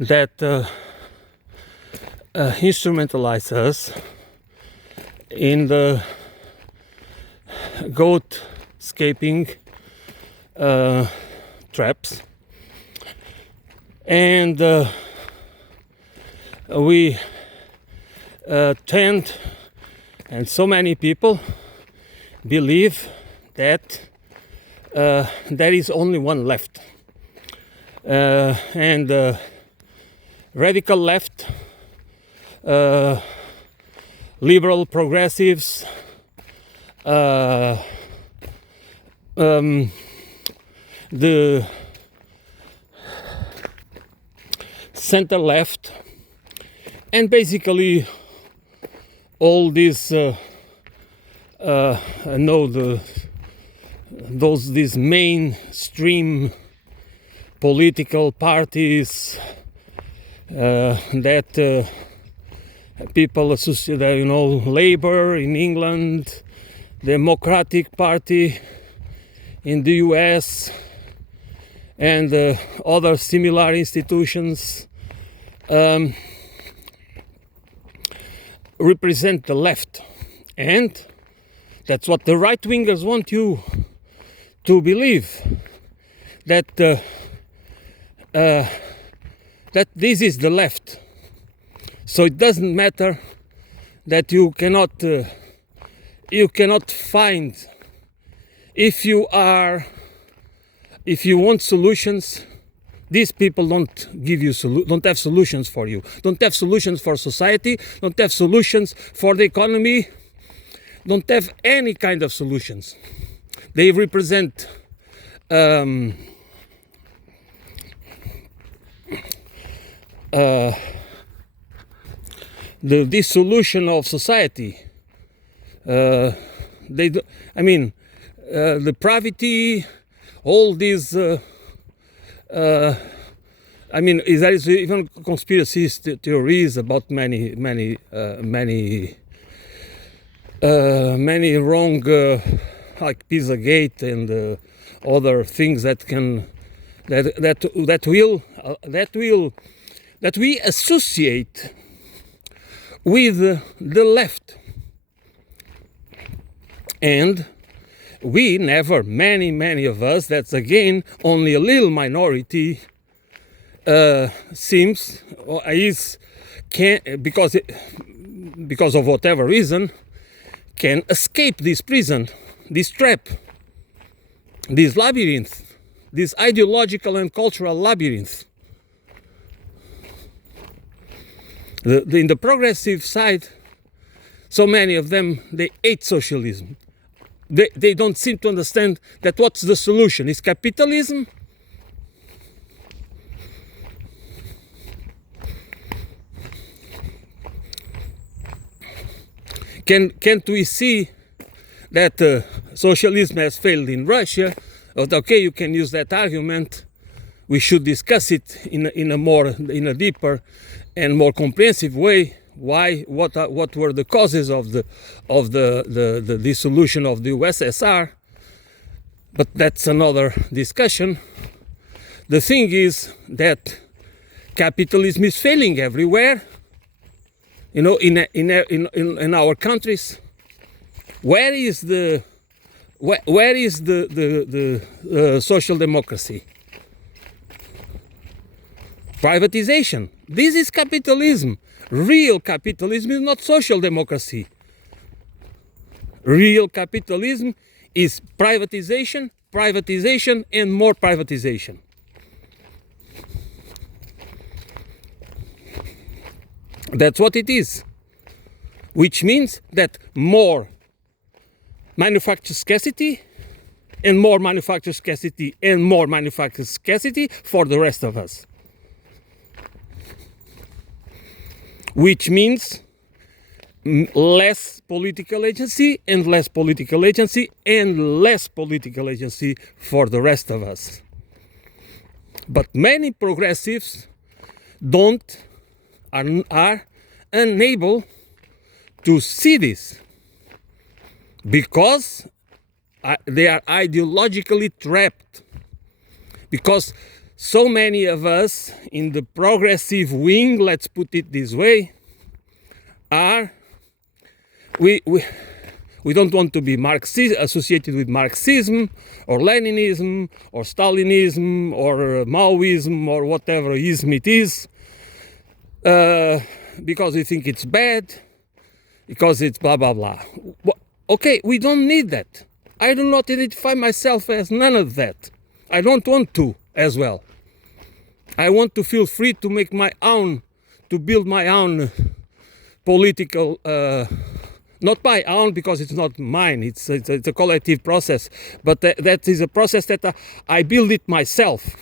that instrumentalize us in the goat-scaping traps, and we tend, and so many people believe that there is only one left, and radical left, liberal progressives, the center left, and basically all these these mainstream political parties that people associate, Labour in England, Democratic Party in the US, and other similar institutions represent the left, and That's what the right-wingers want you to believe, that that this is the left. So it doesn't matter that you cannot find, if you want solutions, these people don't have solutions for you, don't have solutions for society, don't have solutions for the economy, don't have any kind of solutions. They represent the dissolution of society. The pravity, all these. There is even conspiracy theories about many wrong, like Pizzagate and other things that we associate with the left, and we never, many of us, that's again only a little minority, seems or is can because of whatever reason can escape this prison, this trap, this labyrinth, this ideological and cultural labyrinth. In the progressive side, so many of them, they hate socialism. They don't seem to understand that what's the solution? Is capitalism? Can't we see that socialism has failed in Russia? But okay, you can use that argument. We should discuss it in a deeper and more comprehensive way. Why? What were the causes of the dissolution of the USSR? But that's another discussion. The thing is that capitalism is failing everywhere. In our countries. Where is the social democracy? Privatization. This is capitalism. Real capitalism is not social democracy. Real capitalism is privatization, and more privatization. That's what it is. Which means that more manufacturer scarcity, and more manufacturer scarcity, and more manufacturer scarcity for the rest of us. Which means less political agency, and less political agency, and less political agency for the rest of us. But many progressives are unable to see this because they are ideologically trapped. Because so many of us in the progressive wing, let's put it this way, we don't want to be associated with Marxism or Leninism or Stalinism or Maoism or whatever ism it is, because we think it's bad, because it's blah blah blah. Okay, we don't need that. I do not identify myself as none of that. I don't want to as well. I want to feel free to make my own, to build my own political, not my own because it's not mine, it's a collective process, but that is a process that I build it myself.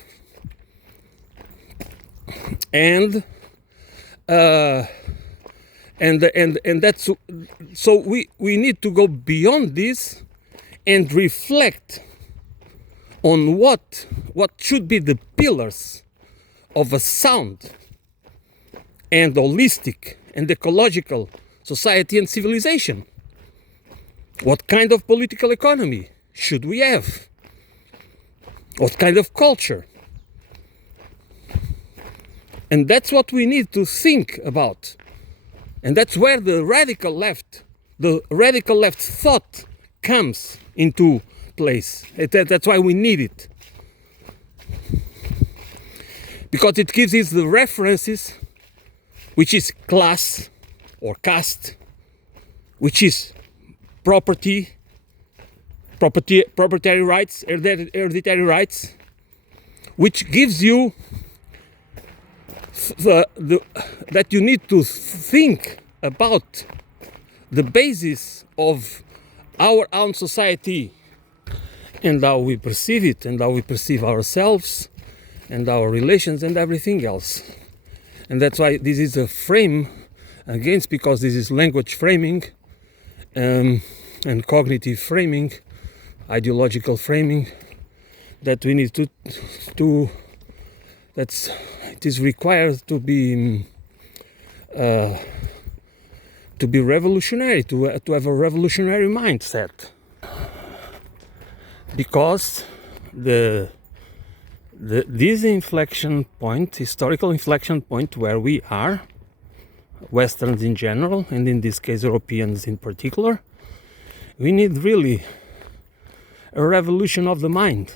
And that's, so we need to go beyond this and reflect on what should be the pillars of a sound and holistic and ecological society and civilization. What kind of political economy should we have? What kind of culture? And that's what we need to think about. And that's where the radical left thought comes into place. That's why we need it. Because it gives us the references, which is class or caste, which is property, proprietary rights, hereditary rights, which gives you that you need to think about the basis of our own society and how we perceive it and how we perceive ourselves and our relations and everything else. And that's why this is a frame against, because this is language framing and cognitive framing, ideological framing, that we need to it is required to be revolutionary, to have a revolutionary mindset, because this inflection point, historical inflection point where we are, Westerns in general, and in this case Europeans in particular, we need really a revolution of the mind.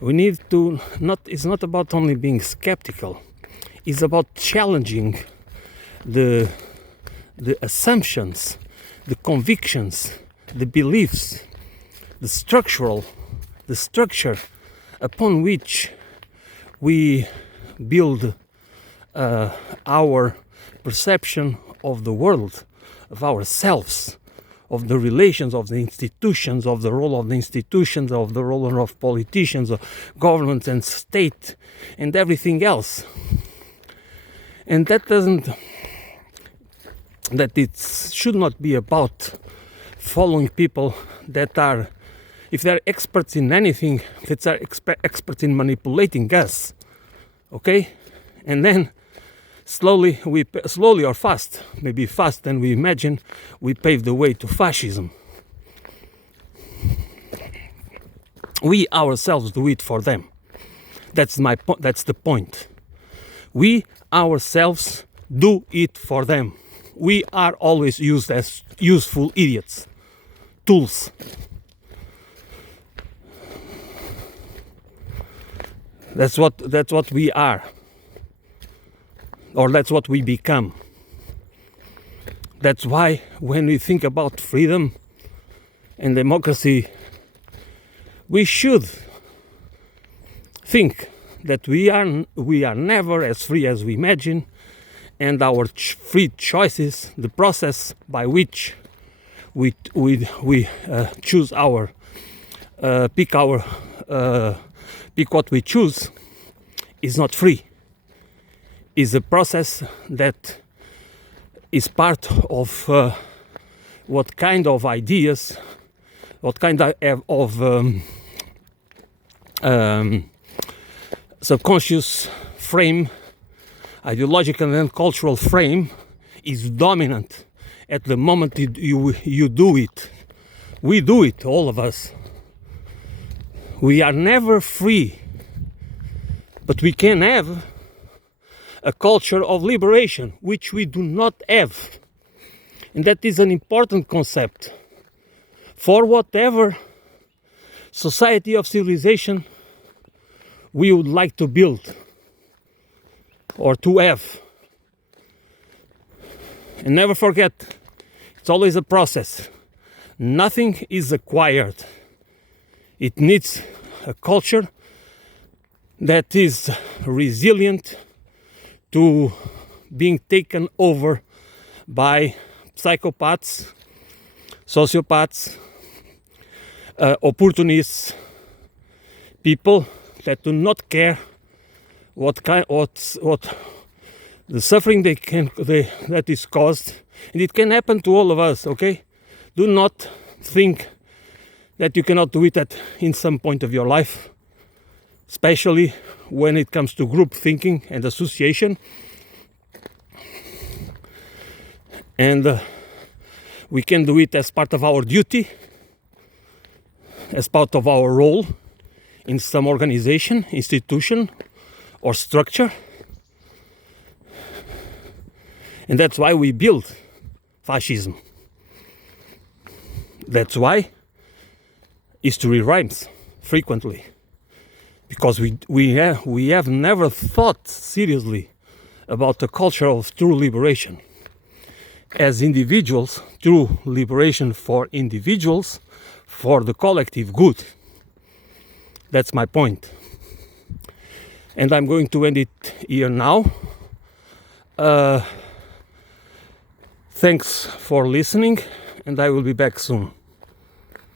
We need to it's not about only being skeptical, it's about challenging the assumptions, the convictions, the beliefs, the structure upon which we build our perception of the world, of ourselves, of the relations, of the institutions, of the role of the institutions, of the role of politicians, of government and state, and everything else. And that it should not be about following people that are, if they're experts in anything, that are experts in manipulating us, okay? And then slowly or fast, maybe fast than we imagine, we pave the way to fascism. We ourselves do it for them. That's the point. We ourselves do it for them. We are always used as useful idiots, tools. That's what we are. Or that's what we become. That's why when we think about freedom and democracy, we should think that we are never as free as we imagine, and our free choices, the process by which we choose our pick what we choose, is not free. Is a process that is part of what kind of ideas, what kind of subconscious frame, ideological and cultural frame is dominant at the moment you do it. We do it, all of us. We are never free, but we can have a culture of liberation, which we do not have. And that is an important concept for whatever society of civilization we would like to build or to have. And never forget, it's always a process. Nothing is acquired. It needs a culture that is resilient to being taken over by psychopaths, sociopaths, opportunists, people that do not care what the suffering that is caused, and it can happen to all of us. Okay, do not think that you cannot do it in some point of your life, especially when it comes to group thinking and association. And we can do it as part of our duty, as part of our role in some organization, institution, or structure. And that's why we build fascism. That's why history rhymes frequently, because we have never thought seriously about the culture of true liberation. As individuals, true liberation for individuals, for the collective good. That's my point. And I'm going to end it here now. Thanks for listening, and I will be back soon.